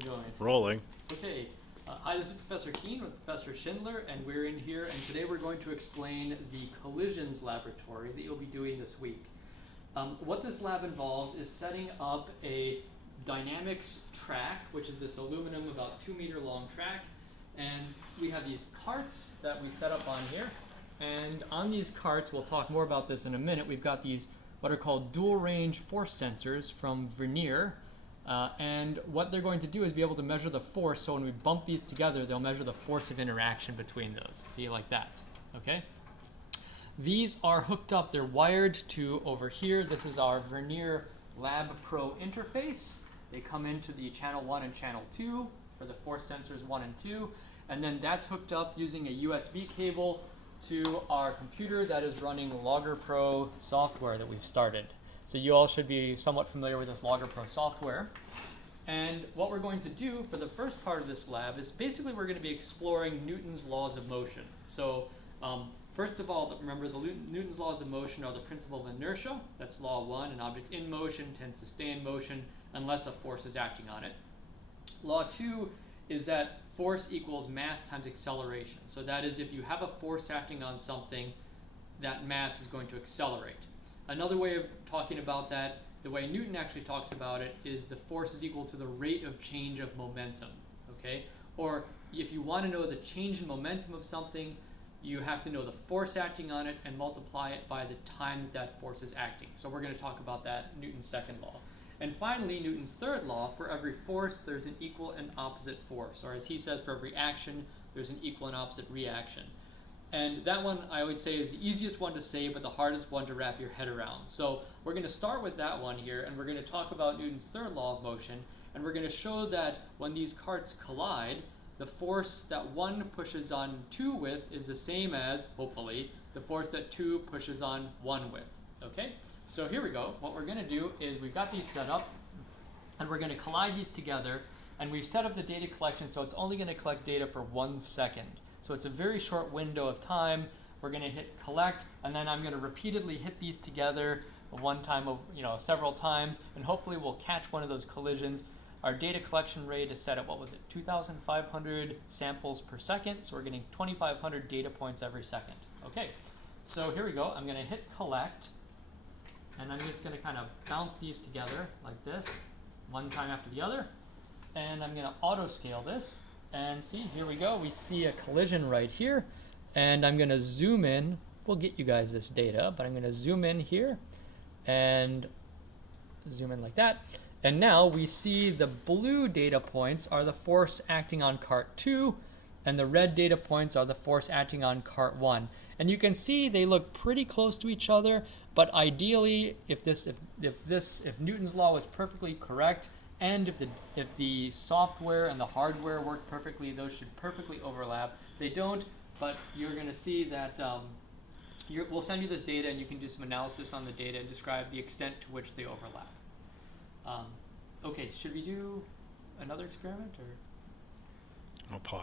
going? Rolling. Okay. Hi, this is Professor Kuehn with Professor Schindler, and we're in here, and today we're going to explain the collisions laboratory that you'll be doing this week. What this lab involves is setting up a dynamics track, which is this aluminum about 2 meter long track, and we have these carts that we set up on here, and on these carts, we'll talk more about this in a minute, we've got these what are called dual range force sensors from Vernier. And what they're going to do is be able to measure the force, so when we bump these together, they'll measure the force of interaction between those. See, like that, okay? These are hooked up, they're wired to over here. This is our Vernier Lab Pro interface. They come into the channel 1 and channel 2 for the force sensors 1 and 2. And then that's hooked up using a USB cable to our computer that is running Logger Pro software that we've started. So you all should be somewhat familiar with this Logger Pro software. And what we're going to do for the first part of this lab is basically we're going to be exploring Newton's laws of motion. So first of all, remember Newton's laws of motion are the principle of inertia. That's law 1. An object in motion tends to stay in motion unless a force is acting on it. Law 2 is that force equals mass times acceleration. So that is, if you have a force acting on something, that mass is going to accelerate. Another way of talking about that, the way Newton actually talks about it, is the force is equal to the rate of change of momentum, okay? Or if you want to know the change in momentum of something, you have to know the force acting on it and multiply it by the time that force is acting. So we're going to talk about that, Newton's second law. And finally, Newton's third law, for every force, there's an equal and opposite force. Or as he says, for every action, there's an equal and opposite reaction. And that one, I always say, is the easiest one to say, but the hardest one to wrap your head around. So we're going to start with that one here, and we're going to talk about Newton's third law of motion, and we're going to show that when these carts collide, the force that 1 pushes on 2 with is the same as, hopefully, the force that 2 pushes on 1 with, okay? So here we go. What we're going to do is we've got these set up, and we're going to collide these together, and we've set up the data collection, so it's only going to collect data for 1 second. So it's a very short window of time. We're going to hit collect, and then I'm going to repeatedly hit these together one time, several times, and hopefully we'll catch one of those collisions. Our data collection rate is set at, 2,500 samples per second, so we're getting 2,500 data points every second. Okay, so here we go. I'm going to hit collect, and I'm just going to kind of bounce these together like this, one time after the other, and I'm going to auto scale this. And see, here we go. We see a collision right here. And I'm going to zoom in. We'll get you guys this data, but I'm going to zoom in here and zoom in like that. And now we see the blue data points are the force acting on cart 2, and the red data points are the force acting on cart 1. And you can see they look pretty close to each other, but ideally, if Newton's law was perfectly correct, and if the software and the hardware work perfectly, those should perfectly overlap. They don't, but you're going to see that we'll send you this data, and you can do some analysis on the data and describe the extent to which they overlap. Okay, should we do another experiment? Or? I'll pause.